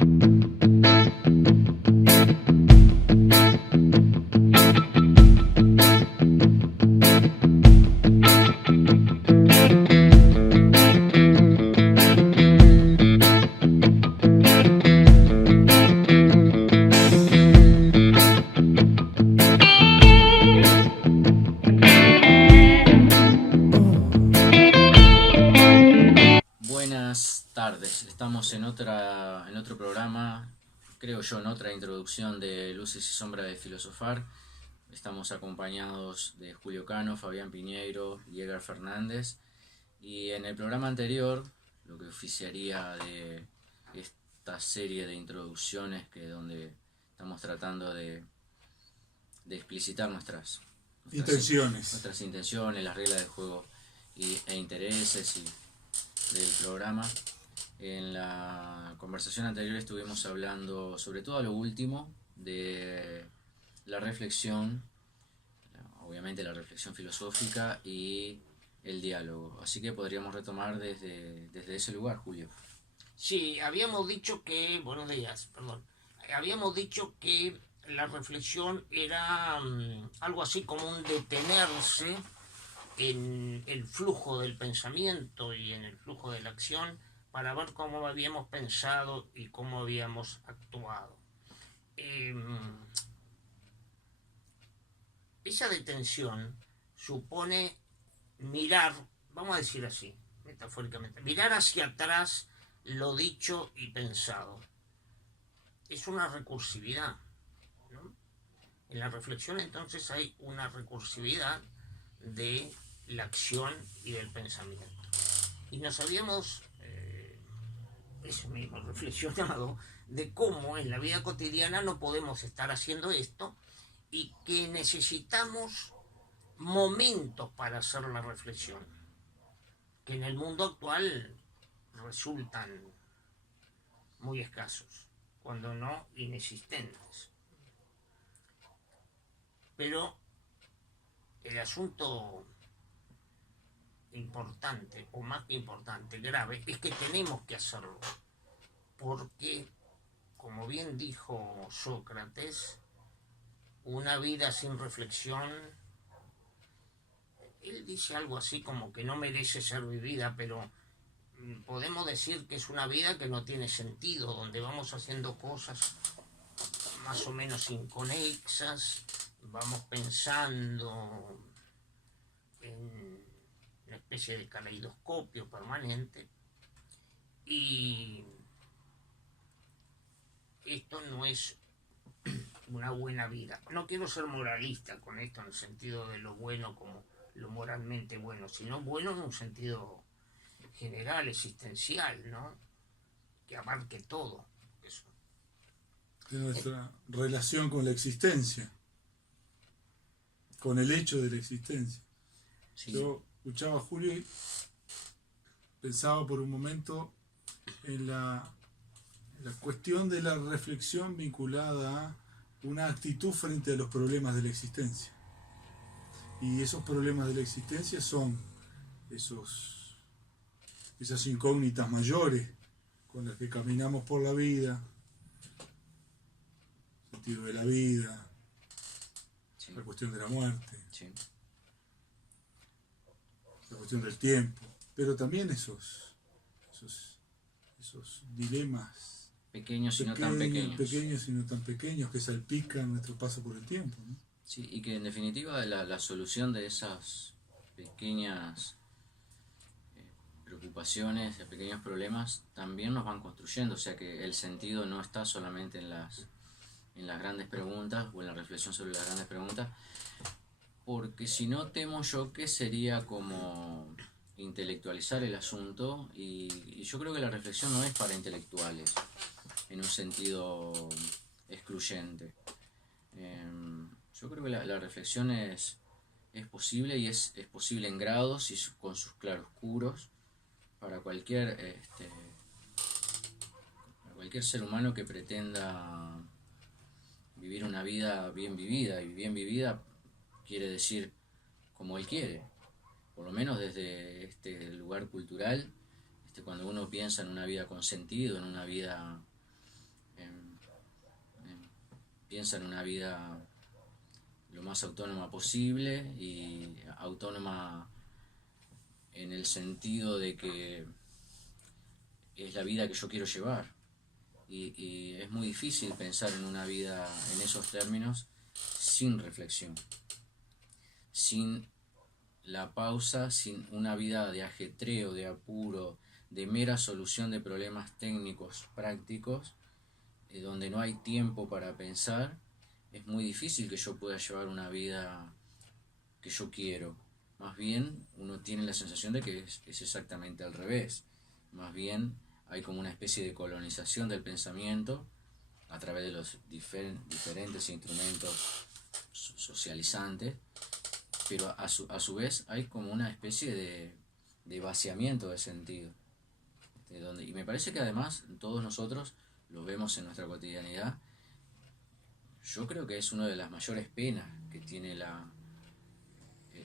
Buenas tardes, estamos en otro programa, creo yo, en otra introducción de Luces y Sombras de Filosofar. Estamos acompañados de Julio Cano, Fabián Piñeiro y Edgar Fernández. Y en el programa anterior, lo que oficiaría de esta serie de introducciones donde estamos tratando de explicitar nuestras intenciones, las reglas del juego e intereses del programa. En la conversación anterior estuvimos hablando sobre todo a lo último de la reflexión, obviamente la reflexión filosófica y el diálogo. Así que podríamos retomar desde ese lugar, Julio. Sí, habíamos dicho que, buenos días, perdón, habíamos dicho que la reflexión era algo así como un detenerse en el flujo del pensamiento y en el flujo de la acción para ver cómo habíamos pensado y cómo habíamos actuado. Esa detención supone mirar, vamos a decir así, metafóricamente, mirar hacia atrás lo dicho y pensado. Es una recursividad, ¿no? En la reflexión entonces hay una recursividad de la acción y del pensamiento. Y nos habíamos eso mismo reflexionado de cómo en la vida cotidiana no podemos estar haciendo esto y que necesitamos momentos para hacer la reflexión, que en el mundo actual resultan muy escasos, cuando no inexistentes. Pero el asunto importante, o más que importante, grave, es que tenemos que hacerlo, porque, como bien dijo Sócrates, una vida sin reflexión, él dice algo así como que no merece ser vivida, pero podemos decir que es una vida que no tiene sentido, donde vamos haciendo cosas más o menos inconexas, vamos pensando en una especie de caleidoscopio permanente, y esto no es una buena vida. No quiero ser moralista con esto en el sentido de lo bueno como lo moralmente bueno, sino bueno en un sentido general, existencial, ¿no? Que abarque todo eso. De nuestra relación con la existencia, con el hecho de la existencia. Sí. Yo escuchaba a Julio y pensaba por un momento en la cuestión de la reflexión vinculada a una actitud frente a los problemas de la existencia. Y esos problemas de la existencia son esas incógnitas mayores con las que caminamos por la vida, el sentido de la vida, sí, la cuestión de la muerte, sí, la cuestión del tiempo, pero también esos dilemas pequeños y no tan pequeños que salpican nuestro paso por el tiempo, ¿no? Sí, y que en definitiva la solución de esas pequeñas preocupaciones, de pequeños problemas, también nos van construyendo. O sea que el sentido no está solamente en las grandes preguntas o en la reflexión sobre las grandes preguntas, porque si no, temo yo que sería como intelectualizar el asunto, y yo creo que la reflexión no es para intelectuales en un sentido excluyente. Yo creo que la reflexión es posible, y es posible en grados y con sus claroscuros para cualquier ser humano que pretenda vivir una vida bien vivida. Y bien vivida quiere decir como él quiere, por lo menos desde este lugar cultural, cuando uno piensa en una vida con sentido, en una vida piensa en una vida lo más autónoma posible, y autónoma en el sentido de que es la vida que yo quiero llevar. Y es muy difícil pensar en una vida en esos términos sin reflexión, sin la pausa, sin una vida de ajetreo, de apuro, de mera solución de problemas técnicos, prácticos, donde no hay tiempo para pensar. Es muy difícil que yo pueda llevar una vida que yo quiero. Más bien uno tiene la sensación de que es exactamente al revés. Más bien hay como una especie de colonización del pensamiento a través de los diferentes instrumentos socializantes, pero a su vez hay como una especie de vaciamiento de sentido. Y me parece que además todos nosotros lo vemos en nuestra cotidianidad. Yo creo que es una de las mayores penas que tiene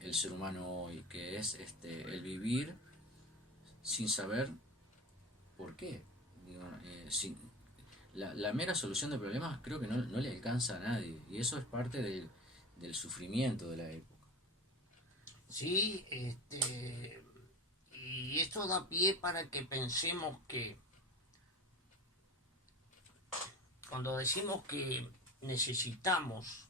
el ser humano hoy, que es el vivir sin saber por qué. La mera solución de problemas creo que no le alcanza a nadie, y eso es parte del sufrimiento de la época. Sí, y esto da pie para que pensemos que cuando decimos que necesitamos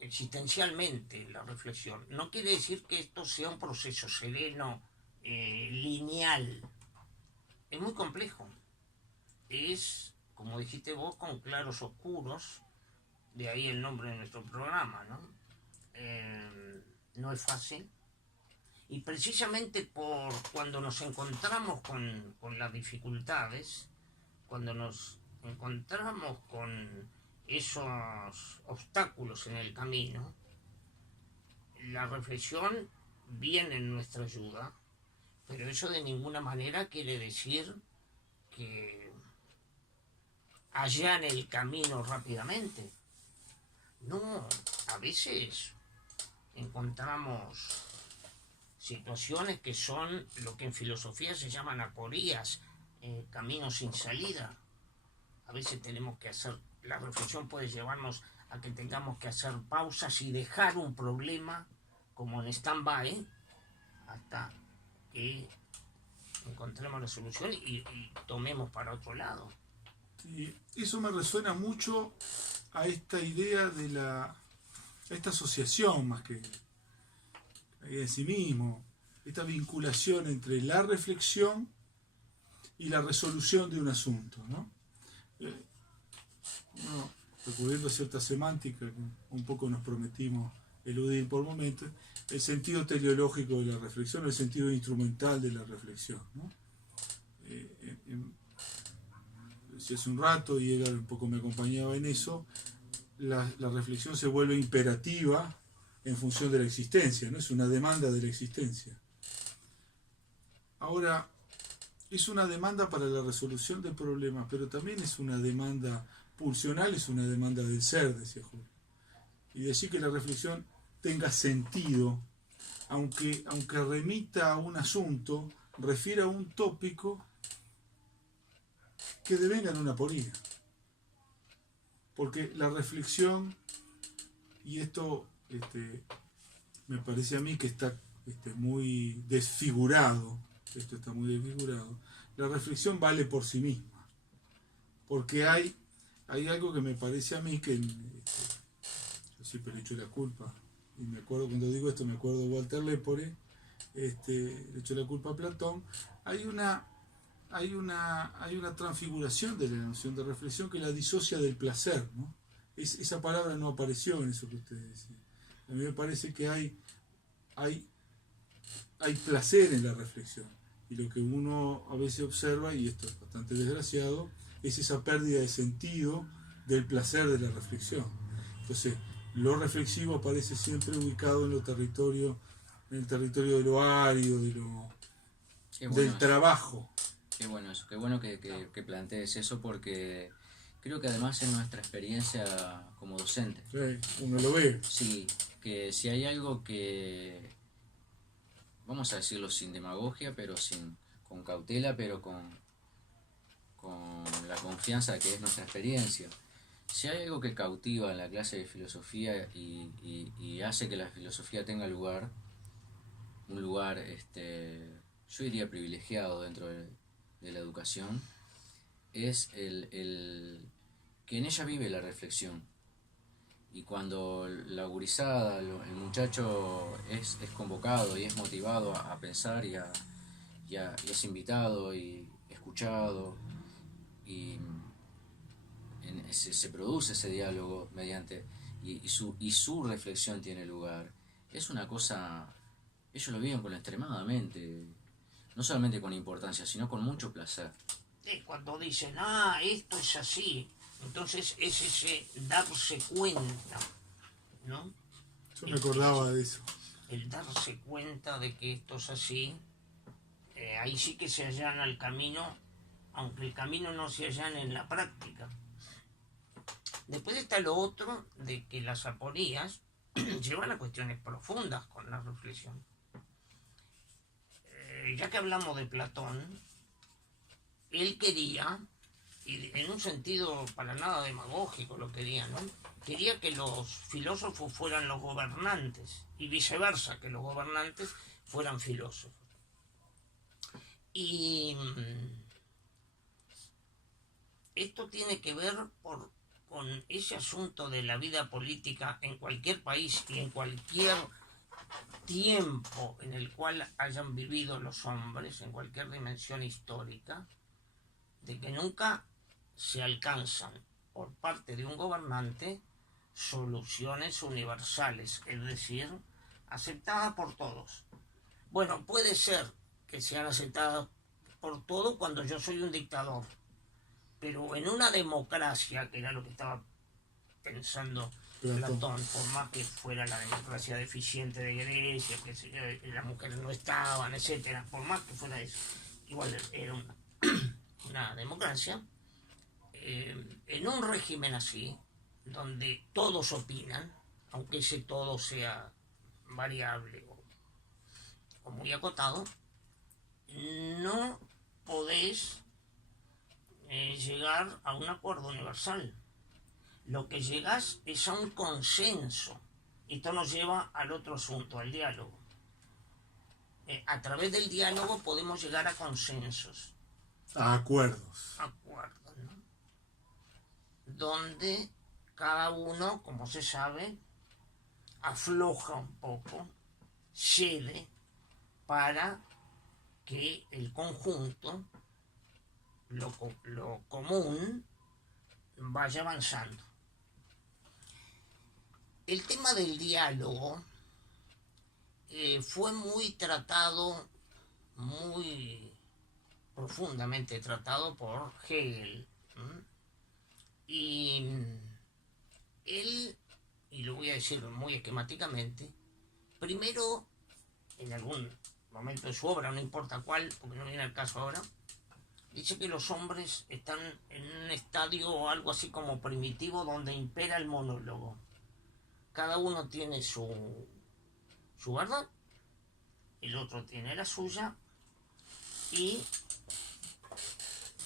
existencialmente la reflexión, no quiere decir que esto sea un proceso sereno, lineal. Es muy complejo. Es, como dijiste vos, con claros oscuros, de ahí el nombre de nuestro programa, ¿no? No es fácil. Y precisamente por cuando nos encontramos con las dificultades, cuando nos encontramos con esos obstáculos en el camino, la reflexión viene en nuestra ayuda, pero eso de ninguna manera quiere decir que allane el camino rápidamente. No, a veces encontramos situaciones que son lo que en filosofía se llaman aporías, caminos sin salida. A veces tenemos que hacer, la reflexión puede llevarnos a que tengamos que hacer pausas y dejar un problema como en stand-by hasta que encontremos la solución y tomemos para otro lado. Y eso me resuena mucho a esta idea de a esta asociación más que en sí mismo, esta vinculación entre la reflexión y la resolución de un asunto, ¿no? Recurriendo a cierta semántica que un poco nos prometimos eludir por momentos, el sentido teleológico de la reflexión, el sentido instrumental de la reflexión, ¿no? Si hace un rato, y Edgar un poco me acompañaba en eso, la reflexión se vuelve imperativa en función de la existencia, ¿no? Es una demanda de la existencia. Ahora, es una demanda para la resolución de problemas, pero también es una demanda pulsional, es una demanda del ser, decía Julio. Y decir que la reflexión tenga sentido, aunque remita a un asunto, refiere a un tópico que devenga en una aporía. Porque la reflexión, y esto me parece a mí que está muy desfigurado, la reflexión vale por sí misma. Porque hay algo que me parece a mí que yo siempre le echo la culpa, y me acuerdo cuando digo esto, me acuerdo de Walter Lepore, le echo la culpa a Platón. Hay una transfiguración de la noción de reflexión que la disocia del placer, ¿no? Esa palabra no apareció en eso que ustedes decían. A mí me parece que hay placer en la reflexión, y lo que uno a veces observa, y esto es bastante desgraciado, es esa pérdida de sentido del placer de la reflexión. Entonces, lo reflexivo aparece siempre ubicado en el territorio de lo árido, del trabajo. Qué bueno eso, qué bueno que plantees eso, porque creo que además en nuestra experiencia como docente, sí, uno lo ve. Sí, que si hay algo que, vamos a decirlo sin demagogia, pero con cautela, pero con la confianza que es nuestra experiencia. Si hay algo que cautiva en la clase de filosofía y hace que la filosofía tenga lugar, un lugar, yo diría privilegiado dentro de la educación, es que en ella vive la reflexión. Y cuando la gurizada, el muchacho es convocado y es motivado a pensar y es invitado y escuchado y se produce ese diálogo mediante y su reflexión tiene lugar, es una cosa, ellos lo viven con extremadamente, no solamente con importancia, sino con mucho placer. Cuando dicen, esto es así, entonces es ese darse cuenta, ¿no? Yo me acordaba de eso. El darse cuenta de que esto es así, ahí sí que se allana el camino, aunque el camino no se allane en la práctica. Después está lo otro de que las aporías llevan a cuestiones profundas con la reflexión. Ya que hablamos de Platón, él quería, y en un sentido para nada demagógico lo quería, ¿no? Quería que los filósofos fueran los gobernantes y viceversa, que los gobernantes fueran filósofos. Y esto tiene que ver con ese asunto de la vida política en cualquier país y en cualquier tiempo en el cual hayan vivido los hombres, en cualquier dimensión histórica, de que nunca se alcanzan por parte de un gobernante soluciones universales, es decir, aceptadas por todos. Bueno, puede ser que sean aceptadas por todos cuando yo soy un dictador, pero en una democracia, que era lo que estaba pensando Platón, por más que fuera la democracia deficiente de Grecia, que las mujeres no estaban, etcétera, por más que fuera eso, igual era una democracia, en un régimen así, donde todos opinan, aunque ese todo sea variable o muy acotado, no podés llegar a un acuerdo universal. Lo que llegás es a un consenso. Esto nos lleva al otro asunto, al diálogo. A través del diálogo podemos llegar a consensos. A acuerdos. Acuerdos, ¿no? Donde cada uno, como se sabe, afloja un poco, cede para que el conjunto, lo común, vaya avanzando. El tema del diálogo fue muy tratado, muy profundamente tratado por Hegel. Y él, y lo voy a decir muy esquemáticamente, primero, en algún momento de su obra, no importa cuál, porque no viene al caso ahora, dice que los hombres están en un estadio algo así como primitivo donde impera el monólogo. Cada uno tiene su verdad, el otro tiene la suya, y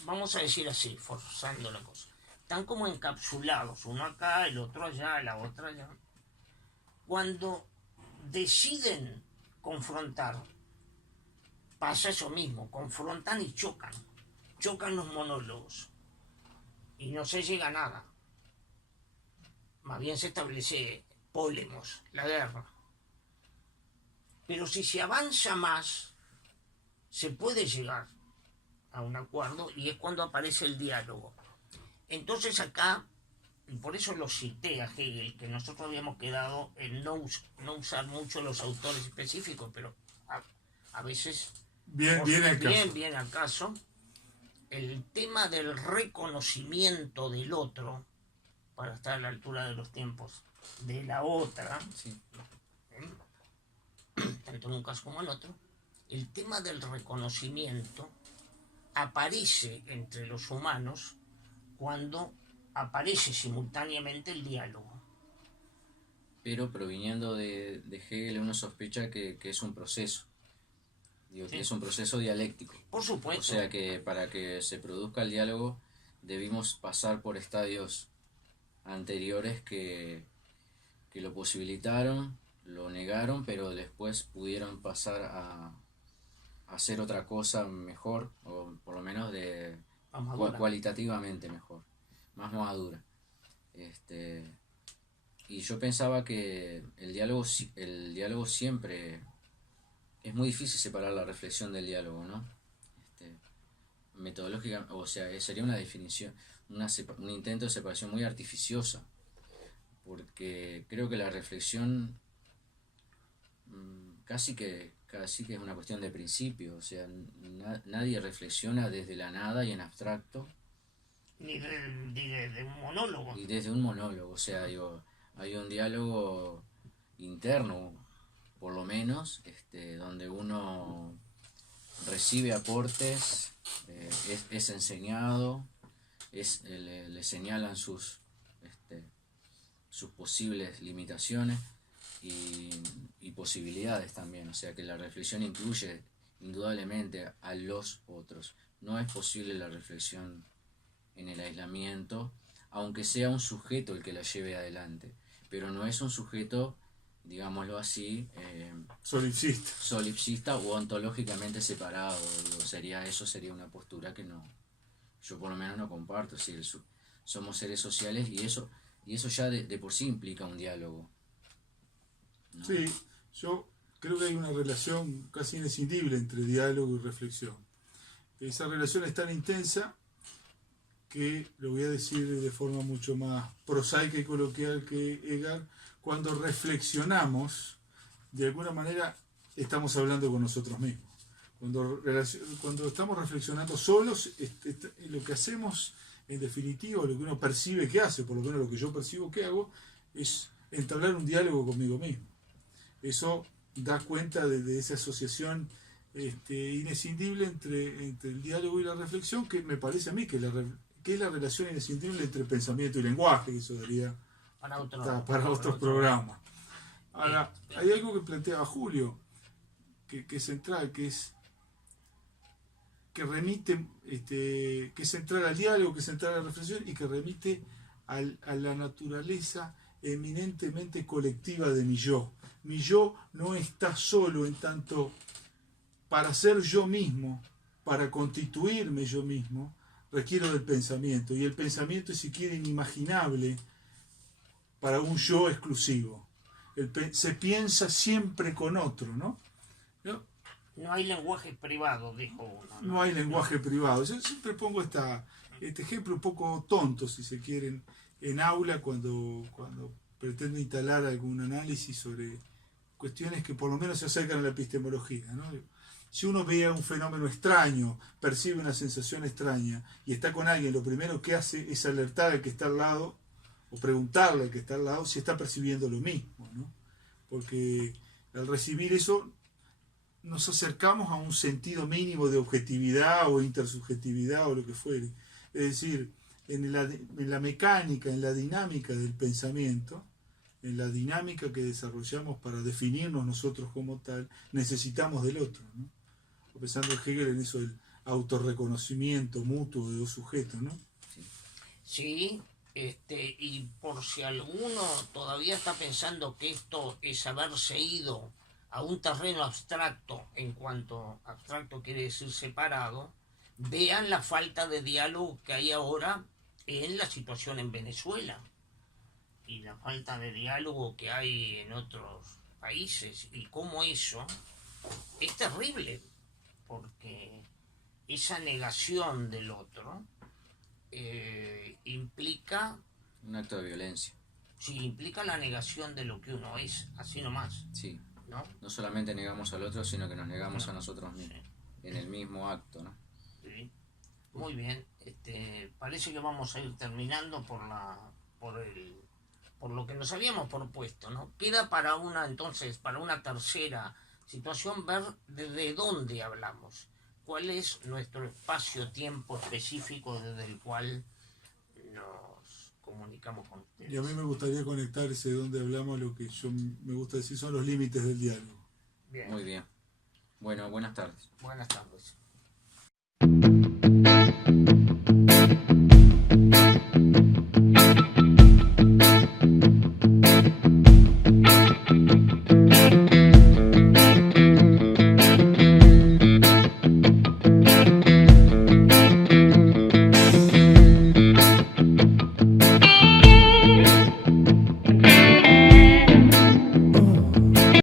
vamos a decir así, forzando la cosa, están como encapsulados, uno acá, el otro allá, la otra allá. Cuando deciden confrontar, pasa eso mismo, confrontan y chocan los monólogos y no se llega a nada, más bien se establece pólemos, la guerra. Pero si se avanza más, se puede llegar a un acuerdo y es cuando aparece el diálogo. Entonces acá, y por eso lo cité a Hegel, que nosotros habíamos quedado en no usar mucho los autores específicos, pero a veces bien al caso, el tema del reconocimiento del otro, para estar a la altura de los tiempos de la otra, Sí. tanto en un caso como en otro, el tema del reconocimiento aparece entre los humanos cuando aparece simultáneamente el diálogo. Pero proviniendo de Hegel, uno sospecha que es un proceso. Digo, Sí. que es un proceso dialéctico. Por supuesto. O sea que para que se produzca el diálogo debimos pasar por estadios anteriores que lo posibilitaron, lo negaron, pero después pudieron pasar a hacer otra cosa mejor, o por lo menos cualitativamente mejor, más madura. Y yo pensaba que el diálogo siempre es muy difícil separar la reflexión del diálogo, ¿no? Metodológica, o sea, sería una definición, un intento de separación muy artificiosa, porque creo que la reflexión casi que es una cuestión de principio, o sea, nadie reflexiona desde la nada y en abstracto. Ni de un monólogo. Y desde un monólogo, o sea, digo, hay un diálogo interno, por lo menos, donde uno recibe aportes, es enseñado, le señalan sus posibles limitaciones y posibilidades también, o sea que la reflexión incluye indudablemente a los otros. No es posible la reflexión en el aislamiento, aunque sea un sujeto el que la lleve adelante, pero no es un sujeto, digámoslo así, solipsista o ontológicamente separado. Digo, eso sería una postura que yo por lo menos no comparto. Si somos seres sociales y eso ya de por sí implica un diálogo, ¿no? Sí, yo creo que hay una relación casi inescindible entre diálogo y reflexión. Esa relación es tan intensa que, lo voy a decir de forma mucho más prosaica y coloquial que Edgar, cuando reflexionamos, de alguna manera estamos hablando con nosotros mismos. Cuando estamos reflexionando solos, lo que hacemos, en definitiva, lo que uno percibe que hace, por lo menos lo que yo percibo que hago, es entablar un diálogo conmigo mismo. Eso da cuenta de esa asociación inescindible entre el diálogo y la reflexión, que me parece a mí que es la relación inescindible entre pensamiento y lenguaje, que eso daría para otros programas. Ahora, hay algo que planteaba Julio, que es central, que remite, que es central al diálogo, que es central a la reflexión y que remite a la naturaleza eminentemente colectiva de mi yo. Mi yo no está solo en tanto para ser yo mismo, para constituirme yo mismo, requiero del pensamiento, y el pensamiento es, si quiere, inimaginable para un yo exclusivo. Se piensa siempre con otro, ¿no? No hay lenguaje privado, dijo uno. No hay lenguaje privado. Yo siempre pongo este ejemplo un poco tonto, si se quieren, en aula cuando pretendo instalar algún análisis sobre cuestiones que por lo menos se acercan a la epistemología, ¿no? Si uno ve un fenómeno extraño, percibe una sensación extraña y está con alguien, lo primero que hace es alertar al que está al lado o preguntarle al que está al lado si está percibiendo lo mismo, ¿no? Porque al recibir eso nos acercamos a un sentido mínimo de objetividad o intersubjetividad o lo que fuere. Es decir, en la mecánica, en la dinámica del pensamiento, en la dinámica que desarrollamos para definirnos nosotros como tal, necesitamos del otro, ¿no? Pensando en Hegel en eso del autorreconocimiento mutuo de dos sujetos, ¿no? Sí, y por si alguno todavía está pensando que esto es haberse ido a un terreno abstracto, en cuanto abstracto quiere decir separado, vean la falta de diálogo que hay ahora en la situación en Venezuela y la falta de diálogo que hay en otros países, y cómo eso es terrible, porque esa negación del otro implica un acto de violencia. Sí, implica la negación de lo que uno es, así nomás. Sí. No solamente negamos al otro, sino que nos negamos a nosotros mismos, en el mismo acto, ¿no? Sí. Muy bien. Parece que vamos a ir terminando por lo que nos habíamos propuesto, ¿no? Queda para una tercera situación ver desde dónde hablamos, cuál es nuestro espacio-tiempo específico desde el cual nos comunicamos con ustedes. Y a mí me gustaría conectar ese donde hablamos, lo que yo me gusta decir son los límites del diálogo. Bien. Muy bien. Bueno, buenas tardes. Buenas tardes.